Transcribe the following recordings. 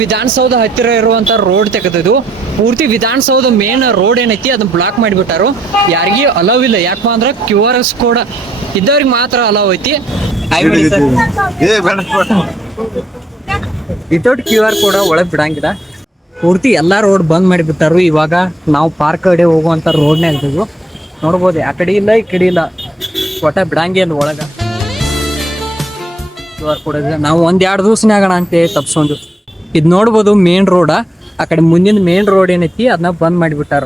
ವಿಧಾನಸೌಧ ಹತ್ತಿರ ಇರುವಂತ ರೋಡ್ ತೆಗೆದಿದ್ದು ಪೂರ್ತಿ ವಿಧಾನಸೌಧ ಮೇನ್ ರೋಡ್ ಏನೈತಿ ಅದನ್ನ ಬ್ಲಾಕ್ ಮಾಡಿಬಿಟ್ಟಾರು. ಯಾರಿಗೂ ಅಲವ್ ಇಲ್ಲ, ಯಾಕಪ್ಪ ಅಂದ್ರೆ QR ಕೋಡ್ ಇದ್ದವ್ರಿಗೆ ಮಾತ್ರ ಅಲವ್ ಐತಿ. ವಿತೌಟ್ QR ಕೋಡ್ ಒಳಗ್ ಬಿಡಂಗಿಲ್ಲ. ಪೂರ್ತಿ ಎಲ್ಲಾ ರೋಡ್ ಬಂದ್ ಮಾಡಿಬಿಟ್ಟಾರು. ಇವಾಗ ನಾವು ಪಾರ್ಕ್ ಕಡೆ ಹೋಗುವಂತ ರೋಡ್ನೇ ಇರ್ತೀವಿ. ನೋಡ್ಬೋದು, ಆ ಕಡೆ ಇಲ್ಲ ಈ ಕಡೆ ಇಲ್ಲ, ಒಟ್ಟ ಬಿಡಂಗೆ ಇಲ್ಲ ಒಳಗ. QR ಕೋಡ್ ನಾವು 1-2 ದಿವಸನಾಗಣ ಅಂತ ತಪ್ಸೊಂದು. ಇದು ನೋಡ್ಬೋದು ಮೇನ್ ರೋಡ. ಆ ಕಡೆ ಮುಂದಿನ ಮೇನ್ ರೋಡ್ ಏನೈತಿ ಅದನ್ನ ಬಂದ್ ಮಾಡಿಬಿಟ್ಟಾರ.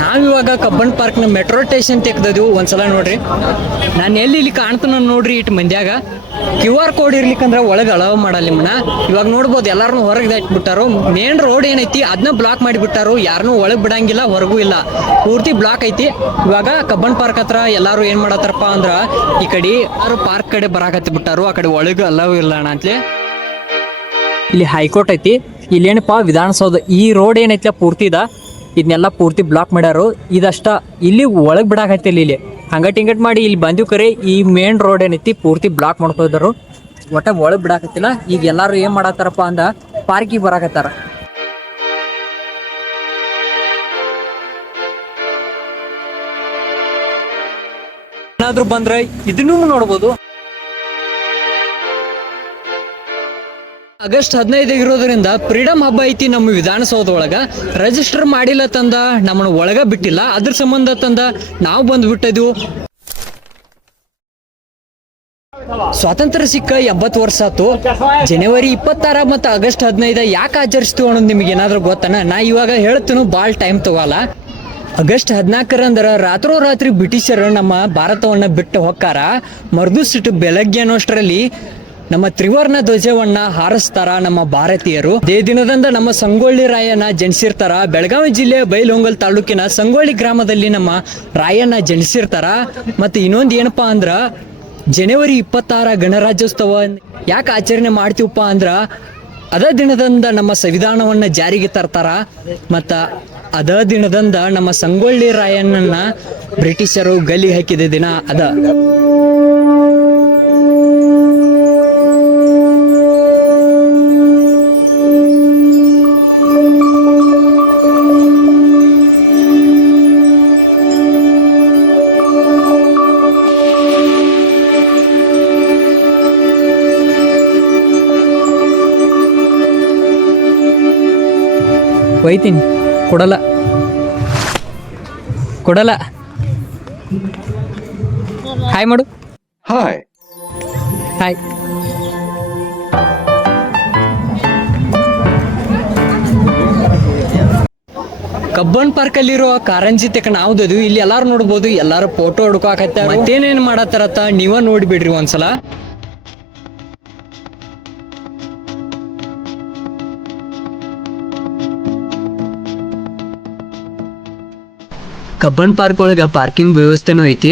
ನಾವಿವಾಗ ಕಬ್ಬನ್ ಪಾರ್ಕ್ ನ ಮೆಟ್ರೋ ಸ್ಟೇಷನ್ ತೆಗ್ದದು. ಒಂದ್ಸಲ ನೋಡ್ರಿ, ನಾನು ಇಲ್ಲಿ ಕಾಣ್ತಾನ ನೋಡ್ರಿ. ಇಟ್ಟು ಮಂದ್ಯಾಗ QR ಕೋಡ್ ಇರ್ಲಿಕ್ಕಂದ್ರೆ ಒಳಗೆ ಅಲವ್ ಮಾಡಲ್ಲ ನಿಮ್ಮನ್ನ. ಇವಾಗ ನೋಡ್ಬೋದು ಎಲ್ಲಾರನು ಹೊರಗೆ ದಾಟ್ಬಿಟ್ಟಾರು. ಮೇನ್ ರೋಡ್ ಏನೈತಿ ಅದನ್ನ ಬ್ಲಾಕ್ ಮಾಡಿಬಿಟ್ಟಾರು. ಯಾರನ್ನೂ ಒಳಗೆ ಬಿಡಂಗಿಲ್ಲ, ಹೊರಗೂ ಇಲ್ಲ, ಪೂರ್ತಿ ಬ್ಲಾಕ್ ಐತಿ. ಇವಾಗ ಕಬ್ಬನ್ ಪಾರ್ಕ್ ಹತ್ರ ಎಲ್ಲಾರು ಏನ್ ಮಾಡತ್ತಾರಪ್ಪ ಅಂದ್ರ ಈ ಕಡೆ ಯಾರು ಪಾರ್ಕ್ ಕಡೆ ಬರಾಕತ್ತಿ ಬಿಟ್ಟಾರು. ಆ ಕಡೆ ಒಳಗೆ ಅಲವ್ ಇಲ್ಲ ಅಣ್ಣ ಅಂತಲೇ. ಇಲ್ಲಿ ಹೈಕೋರ್ಟ್ ಐತಿ. ಇಲ್ಲೇನಪ್ಪ ವಿಧಾನಸೌಧ ಈ ರೋಡ್ ಏನೈತಿ ಪೂರ್ತಿ ಇದನ್ನೆಲ್ಲ ಪೂರ್ತಿ ಬ್ಲಾಕ್ ಮಾಡ್ಯಾರು. ಇದಷ್ಟ ಇಲ್ಲಿ ಒಳಗೆ ಬಿಡಾಕತ್ತಿಲ್ಲ. ಇಲ್ಲಿ ಹಂಗಟ್ ಮಾಡಿ ಇಲ್ಲಿ ಬಂದಿವ್ ಕರೆ ಈ ಮೇನ್ ರೋಡ್ ಏನೈತಿ ಪೂರ್ತಿ ಬ್ಲಾಕ್ ಮಾಡ್ಕೋದ್ರು. ಒಟ್ಟ ಒಳಗೆ ಬಿಡಾಕತ್ತಿಲ್ಲ. ಈಗ ಎಲ್ಲಾರು ಏನ್ ಮಾಡತ್ತಾರಪ್ಪ ಅಂದ ಪಾರ್ಕಿಗೆ ಬರಾಕತ್ತಾರ. ಏನಾದ್ರು ಬಂದ್ರೆ ಇದನ್ನು ನೋಡ್ಬೋದು. ಆಗಸ್ಟ್ 15 ಇರೋದ್ರಿಂದ ಫ್ರೀಡಮ್ ಹಬ್ಬ ಐತಿ ನಮ್ಮ ವಿಧಾನಸೌಧ ಒಳಗ. ರಿಜಿಸ್ಟರ್ ಮಾಡಿಲ್ಲ ತಂದ ನಮ್ಮನ್ನ ಒಳಗ ಬಿಟ್ಟಿಲ್ಲ. ಅದ್ರ ಸಂಬಂಧ ತಂದ ನಾವು ಬಂದ್ಬಿಟ್ಟಿದ್ವು. ಸ್ವಾತಂತ್ರ್ಯ ಸಿಕ್ಕ 80 ವರ್ಷ ಆಯ್ತು. ಜನವರಿ 26 ಮತ್ತು ಆಗಸ್ಟ್ 15 ಯಾಕೆ ಆಚರಿಸ್ತೀವಿ ಅನ್ನೋದು ನಿಮ್ಗೆ ಏನಾದ್ರು ಗೊತ್ತನ? ನಾ ಇವಾಗ ಹೇಳ್ತೀನು, ಭಾಳ ಟೈಮ್ ತಗೋಲ್ಲ. ಆಗಸ್ಟ್ 14 ರಾತ್ರೋರಾತ್ರಿ ಬ್ರಿಟಿಷರು ನಮ್ಮ ಭಾರತವನ್ನ ಬಿಟ್ಟು ಹೊಕ್ಕಾರ. ಮರ್ದುಸಿಟ್ಟು ಬೆಳಗ್ಗೆ ಅನ್ನೋಷ್ಟರಲ್ಲಿ ನಮ್ಮ ತ್ರಿವರ್ಣ ಧ್ವಜವನ್ನ ಹಾರಿಸ್ತಾರ ನಮ್ಮ ಭಾರತೀಯರು. ಇದೇ ದಿನದಿಂದ ನಮ್ಮ ಸಂಗೊಳ್ಳಿ ರಾಯನ ಜನಿಸಿರ್ತಾರ. ಬೆಳಗಾವಿ ಜಿಲ್ಲೆಯ ಬೈಲಹೊಂಗಲ ತಾಲೂಕಿನ ಸಂಗೊಳ್ಳಿ ಗ್ರಾಮದಲ್ಲಿ ನಮ್ಮ ರಾಯನ ಜನಿಸಿರ್ತಾರ. ಮತ್ತೆ ಇನ್ನೊಂದು ಏನಪ್ಪಾ ಅಂದ್ರ ಜನವರಿ 26 ಗಣರಾಜ್ಯೋತ್ಸವ ಯಾಕೆ ಆಚರಣೆ ಮಾಡ್ತೀವಪ್ಪ ಅಂದ್ರ ಅದ ದಿನದಿಂದ ನಮ್ಮ ಸಂವಿಧಾನವನ್ನ ಜಾರಿಗೆ ತರ್ತಾರ. ಮತ್ತ ಅದ ದಿನದಿಂದ ನಮ್ಮ ಸಂಗೊಳ್ಳಿ ರಾಯಣ್ಣನ ಬ್ರಿಟಿಷರು ಗಲ್ಲಿ ಹಾಕಿದ ದಿನ ಅದ. ಒಯ್ತೀನಿ, ಕೊಡಲ್ಲ ಹಾಯ್ ಮಾಡು. ಹಾಯ್. ಕಬ್ಬನ್ ಪಾರ್ಕ್ ಅಲ್ಲಿರೋ ಕಾರಂಜಿ ತೆಕ್ಕ ನಾವ್ದದು. ಇಲ್ಲಿ ಎಲ್ಲಾರು ನೋಡ್ಬೋದು, ಎಲ್ಲಾರು ಫೋಟೋ ಹುಡುಕಾಕತ್ತ. ಮತ್ತೇನೇನ್ ಮಾಡತ್ತಾರತ್ತ ನೀವ ನೋಡ್ಬಿಡ್ರಿ ಒಂದ್ಸಲ. ಕಬ್ಬನ್ ಪಾರ್ಕ್ ಒಳಗ ಪಾರ್ಕಿಂಗ್ ವ್ಯವಸ್ಥೆನೂ ಐತಿ.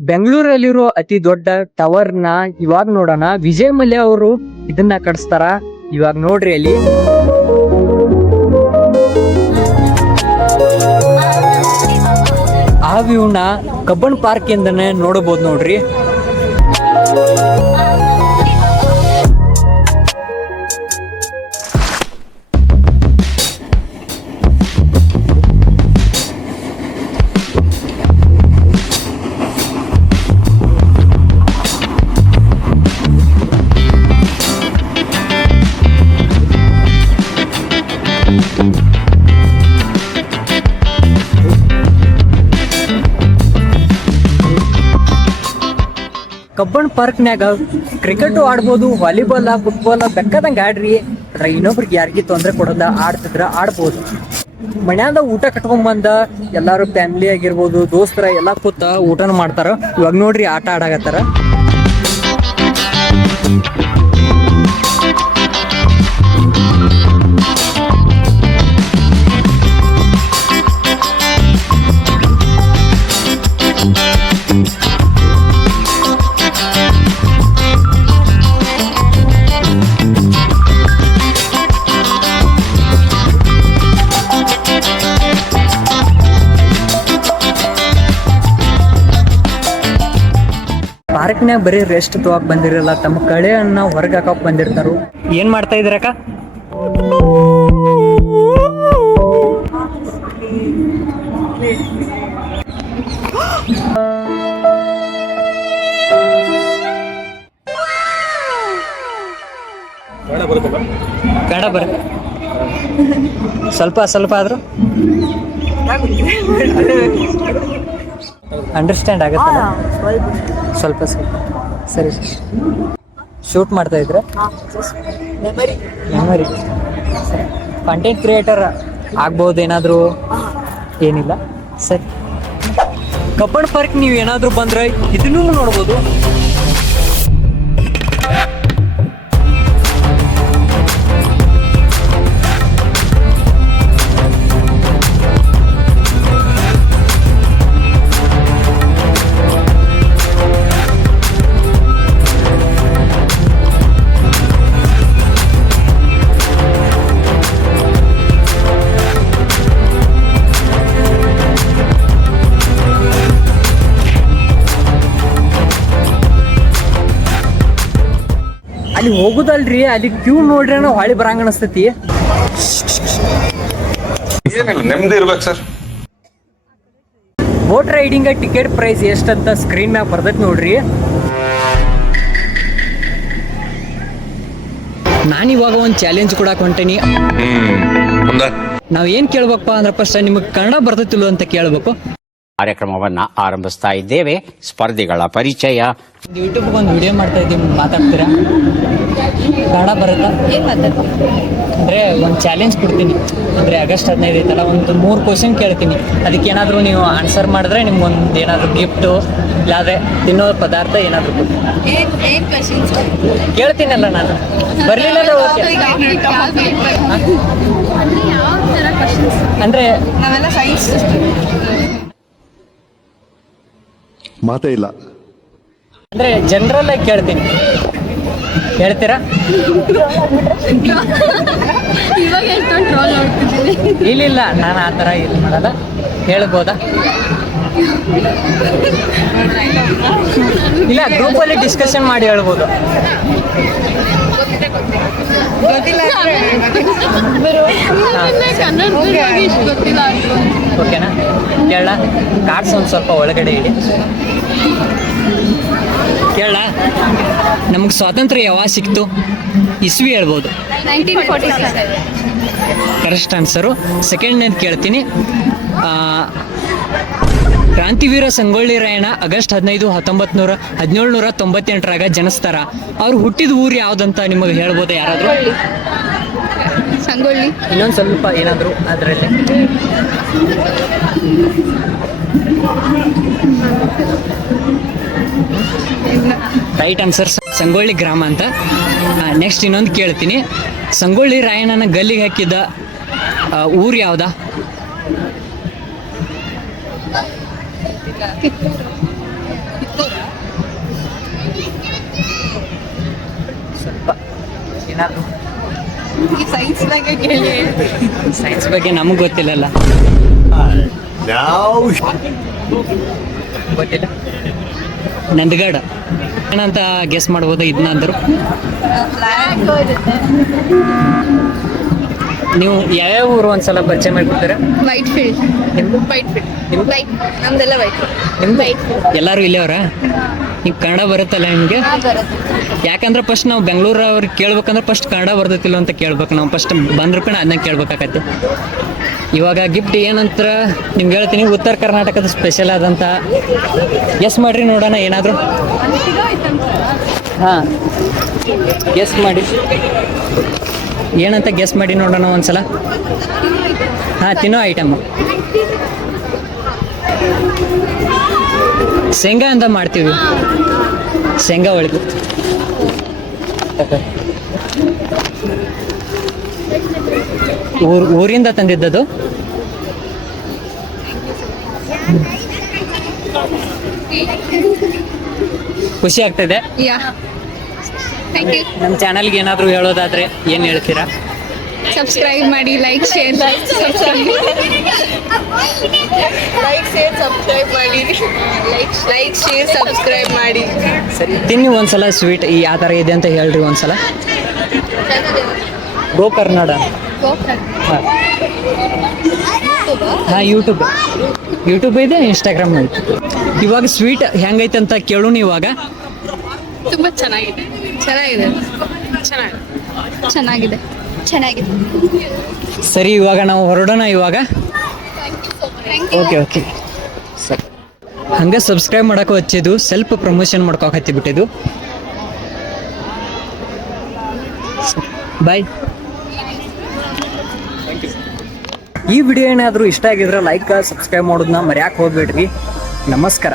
ಬೆಂಗಳೂರಲ್ಲಿರೋ ಅತಿ ದೊಡ್ಡ ಟವರ್ನ ಇವಾಗ ನೋಡೋಣ. ವಿಜಯ್ ಮಲ್ಯ ಅವರು ಇದನ್ನ ಕಟ್ಸ್ತಾರ. ಇವಾಗ ನೋಡ್ರಿ ಅಲ್ಲಿ ಆ ವ್ಯೂನ ಕಬ್ಬನ್ ಪಾರ್ಕ್ ಇಂದನೇ ನೋಡಬಹುದು ನೋಡ್ರಿ. ಕಬ್ಬನ್ ಪಾರ್ಕ್ನ್ಯಾಗ ಕ್ರಿಕೆಟ್ ಆಡ್ಬೋದು, ವಾಲಿಬಾಲ್, ಫುಟ್ಬಾಲ್ ಬೆಕ್ಕದಂಗೆ ಆಡ್ರಿ. ಅದ್ರ ಇನ್ನೊಬ್ರಿಗೆ ಯಾರಿಗೆ ತೊಂದರೆ ಕೊಡೋದ, ಆಡ್ತಿದ್ರ ಆಡ್ಬೋದು. ಮನ್ಯಾಗ ಊಟ ಕಟ್ಕೊಂಡ್ ಎಲ್ಲಾರು ಫ್ಯಾಮಿಲಿ ಆಗಿರ್ಬೋದು, ದೋಸ್ತರ ಎಲ್ಲಾ ಕೂತ ಊಟನ ಮಾಡ್ತಾರ. ಇವಾಗ ನೋಡ್ರಿ ಆಟ ಆಡಾಕತ್ತಾರ. ಪಾರ್ಕ್ನಾಗ ಬರೀ ರೆಸ್ಟ್ ತಗೋಕ್ ಬಂದಿರಲ್ಲ, ತಮ್ಮ ಕಳೆಯನ್ನ ಹೊರಗೆ ಹಾಕಕ್ ಬಂದಿರ್ತಾರು. ಏನ್ ಮಾಡ್ತಾ ಇದ್ರಕ್ಕ? ಕನ್ನಡ ಬರುತ್ತೆ ಸ್ವಲ್ಪ ಸ್ವಲ್ಪ ಆದ್ರೂ ಅಂಡರ್ಸ್ಟ್ಯಾಂಡ್ ಆಗುತ್ತಲ್ಲ ಸ್ವಲ್ಪ ಸ್ವಲ್ಪ. ಸರಿ, ಶೂಟ್ ಮಾಡ್ತಾ ಇದ್ರೆ ಮೆಮರಿ ಕಂಟೆಂಟ್ ಕ್ರಿಯೇಟರ್ ಆಗ್ಬೋದು ಏನಾದರೂ? ಏನಿಲ್ಲ. ಸರಿ, ಕಬ್ಬನ್ ಪಾರ್ಕ್ ನೀವು ಏನಾದರೂ ಬಂದ್ರೆ ಇದನ್ನೂ ನೋಡ್ಬೋದು. ಅಲ್ಲಿ ಹೋಗುದಲ್ರಿ, ಅಲ್ಲಿ ಕ್ಯೂ ನೋಡ್ರಿ ನಾವು ಹೊಳಿ ಬರಂಗ ಅನಸ್ತೈತಿ. ಏನಿಲ್ಲ, ನೆಮ್ಮದಿ ಇರ್ಬೇಕು sir. Boat riding ticket price ಎಷ್ಟಂತ ಸ್ಕ್ರೀನ್ ಮ್ಯಾಗ ಬರ್ತೈತಿ ನೋಡ್ರಿ. ನಾನಿವಾಗ ಒಂದು ಚಾಲೆಂಜ್ ಕೊಡಕ್ ಹೊಂಟೇನಿ. ನಾವ್ ಏನ್ ಕೇಳ್ಬೇಕಪ್ಪ ಅಂದ್ರೆ ಫಸ್ಟ್ ನಿಮಗೆ ಕನ್ನಡ ಬರ್ತೈತಿಲ್ಲ ಅಂತ ಕೇಳ್ಬೇಕು. ಕಾರ್ಯಕ್ರಮವನ್ನ ಆರಂಭಿಸ್ತಾ ಇದ್ದೇವೆ. ಸ್ಪರ್ಧಿಗಳ ಪರಿಚಯ. ಯೂಟ್ಯೂಬ್ ಒಂದು ವಿಡಿಯೋ ಮಾಡ್ತಾ ಇದ್ದೀವಿ, ಮಾತಾಡ್ತೀರಾ? ಕನ್ನಡ ಬರುತ್ತಾ? ಏನ್ ಮಾತಾಡ್ತೀನಿ ಅಂದ್ರೆ ಒಂದು ಚಾಲೆಂಜ್ ಕೊಡ್ತೀನಿ. ಅಂದ್ರೆ ಆಗಸ್ಟ್ 15 ಐತಲ್ಲ, ಒಂದು 3 ಕ್ವಶನ್ ಕೇಳ್ತೀನಿ. ಅದಕ್ಕೆ ಏನಾದರೂ ನೀವು ಆನ್ಸರ್ ಮಾಡಿದ್ರೆ ನಿಮ್ಗೊಂದು ಏನಾದರೂ ಗಿಫ್ಟು ಇಲ್ಲಾದ್ರೆ ತಿನ್ನೋ ಪದಾರ್ಥ ಏನಾದರೂ ಕೊಡ್ತೀನಿ. ಏನ್ ಕ್ವೆಶ್ಚನ್ಸ್ ಕೇಳ್ತೀನಲ್ಲ ನಾನು, ಬರ್ಲಿಲ್ಲ ಅಂದ್ರೆ ನಾವೆಲ್ಲ ಸೈನ್ಸ್ ಮಾತೇ ಇಲ್ಲ. ಅಂದ್ರೆ ಜನರಲ್ ಆಗಿ ಕೇಳ್ತೀನಿ, ಹೇಳ್ತೀರಾ? ಇವಾಗ ಎಷ್ಟೊಂದು ಟ್ರೋಲ್ ನೋಡ್ತಿದ್ದೀನಿ. ಇಲ್ಲ, ನಾನು ಆ ಥರ ಇದು ಮಾಡಲ್ಲ. ಹೇಳ್ಬೋದಾ? ಇಲ್ಲ, ಗ್ರೂಪಲ್ಲಿ ಡಿಸ್ಕಷನ್ ಮಾಡಿ ಹೇಳ್ಬೋದು. ಗೊತ್ತಿಲ್ಲ ಕನ್ನಡದಲ್ಲಿ ಇಷ್ಟು ಗೊತ್ತಿಲ್ಲ. ಓಕೆನಾ? ಕೇಳ ಕಾರ್ಡ್ಸ್ ಒಂದು ಸ್ವಲ್ಪ ಒಳಗಡೆ ಇಡಿ. ಕೇಳ, ನಮಗೆ ಸ್ವಾತಂತ್ರ್ಯ ಯಾವಾಗ ಸಿಕ್ತು? ಇಸ್ವಿ ಹೇಳ್ಬೋದು. 1947. Correct answer. ಸೆಕೆಂಡ್ನೇದು ಕೇಳ್ತೀನಿ. ಕ್ರಾಂತಿವೀರ ಸಂಗೊಳ್ಳಿ ರಾಯಣ್ಣ ಆಗಸ್ಟ್ 15, 1798 ಜನಿಸ್ತಾರ. ಅವ್ರು ಹುಟ್ಟಿದ ಊರು ಯಾವ್ದಂತ ನಿಮಗೆ ಹೇಳ್ಬೋದಾ ಯಾರಾದರೂ? ಸಂಗೊಳ್ಳಿ. ಇನ್ನೊಂದು ಸ್ವಲ್ಪ ಏನಾದರೂ ಅದರಲ್ಲಿ ರೈಟ್ ಆನ್ಸರ್ ಸಂಗೊಳ್ಳಿ ಗ್ರಾಮ ಅಂತ. ನೆಕ್ಸ್ಟ್ ಇನ್ನೊಂದು ಕೇಳ್ತೀನಿ. ಸಂಗೊಳ್ಳಿ ರಾಯಣ್ಣನ ಗಲ್ಲಿಗೆ ಹಾಕಿದ್ದ ಊರು ಯಾವ್ದಾ? ಸ್ವಲ್ಪ ಏನಾದರೂ ಸೈನ್ಸ್ ಬಗ್ಗೆ ಕೇಳಿ. ಸೈನ್ಸ್ ಬಗ್ಗೆ ನಮಗೆ ಗೊತ್ತಿಲ್ಲಲ್ಲ. ಗೊತ್ತಿಲ್ಲ. ನಂದಗಡ ಏನಂತ ಗೆಸ್ ಮಾಡ್ಬೋದು ಇದನ್ನಂದ್ರು. ನೀವು ಯಾವ್ಯಾವ ಊರು ಒಂದ್ಸಲ ಪರಿಚಯ ಮಾಡಿಕೊಡ್ತೀರಾ? ವೈಟ್ ಫೀಲ್ಡ್. ನಿಮ್ದು? ವೈಟ್ ಫೀಲ್ಡ್. ನಿಮ್ದು? ವೈಟ್. ನಮ್ದೆಲ್ಲ ವೈಟ್ ಫೀಲ್ಡ್. ನಿಮ್ದು? ವೈಟ್ ಫೀಲ್ಡ್. ಎಲ್ಲರೂ ಇಲ್ಲೇ ಅವರಾ? ನೀವು ಕನ್ನಡ ಬರುತ್ತಲ್ಲ ನಿಮಗೆ? ಯಾಕಂದ್ರೆ ಫಸ್ಟ್ ನಾವು ಬೆಂಗಳೂರು ಅವ್ರಿಗೆ ಕೇಳ್ಬೇಕಂದ್ರೆ ಫಸ್ಟ್ ಕನ್ನಡ ಬರ್ತೈತಿಲ್ಲ ಅಂತ ಕೇಳ್ಬೇಕು. ನಾವು ಫಸ್ಟ್ ಬಂದ್ರೂಪಣ ಅದನ್ನ ಕೇಳ್ಬೇಕಾಗತ್ತೆ. ಇವಾಗ ಗಿಫ್ಟ್ ಏನಂತ ನಿಮ್ಗೆ ಹೇಳ್ತೀನಿ. ಉತ್ತರ ಕರ್ನಾಟಕದ ಸ್ಪೆಷಲ್ ಆದಂಥ ಗೆಸ್ ಮಾಡ್ರಿ ನೋಡೋಣ ಏನಾದರೂ. ಹಾಂ, ಗೆಸ್ ಮಾಡಿ ಏನಂತ ಗೆಸ್ ಮಾಡಿ ನೋಡೋಣ ಒಂದ್ಸಲ. ಹಾಂ, ತಿನ್ನೋ ಐಟಮ್. ಶೇಂಗಾ ಅಂತ ಮಾಡ್ತೀವಿ. ಶೇಂಗಾ ಒಳಗೆ ಊರಿಂದ ತಂದಿದ್ದದು. ಖುಷಿ ಆಗ್ತಿದೆ. Yeah thank you. ನಮ್ಮ ಚಾನಲ್ಗೆ ಏನಾದರೂ ಹೇಳೋದಾದ್ರೆ ಏನು ಹೇಳ್ತೀರಾ? ಸಬ್ಸ್ಕ್ರೈಬ್ ಮಾಡಿ, ಲೈಕ್ ಶೇರ್ ಸಬ್ಸ್ಕ್ರೈಬ್ ಮಾಡಿ. ಸರಿ ತಿನ್ನಿ ಒಂದ್ಸಲ ಸ್ವೀಟ್ ಯಾವ ಥರ ಇದೆ ಅಂತ ಹೇಳ್ರಿ ಒಂದ್ಸಲ. ಗೋ ಕರ್ನಾಡ ಹಾಂ ಯೂಟ್ಯೂಬ್ ಇದೆ, ಇನ್ಸ್ಟಾಗ್ರಾಮ್ ಐತೆ. ಇವಾಗ ಸ್ವೀಟ್ ಹೆಂಗೈತೆ ಅಂತ ಕೇಳೋಣ ಇವಾಗ. ತುಂಬ ಚೆನ್ನಾಗಿದೆ. ಸರಿ ಇವಾಗ ನಾವು ಹೊರಡೋಣ ಇವಾಗ. ಓಕೆ ಸರಿ ಹಂಗೆ ಸಬ್ಸ್ಕ್ರೈಬ್ ಮಾಡಕ್ಕೆ ಹಚ್ಚಿದ್ದು, ಸ್ವಲ್ಪ ಪ್ರಮೋಷನ್ ಮಾಡ್ಕೊಕತ್ತಿ ಬಿಟ್ಟಿದ್ದು. ಬಾಯ್. ಈ ವಿಡಿಯೋ ಏನಾದರೂ ಇಷ್ಟ ಆಗಿದ್ರೆ ಲೈಕ್ ಸಬ್ಸ್ಕ್ರೈಬ್ ಮಾಡೋದನ್ನ ಮರ್ಯಾಕೆ ಹೋಗ್ಬೇಡ್ರಿ. ನಮಸ್ಕಾರ.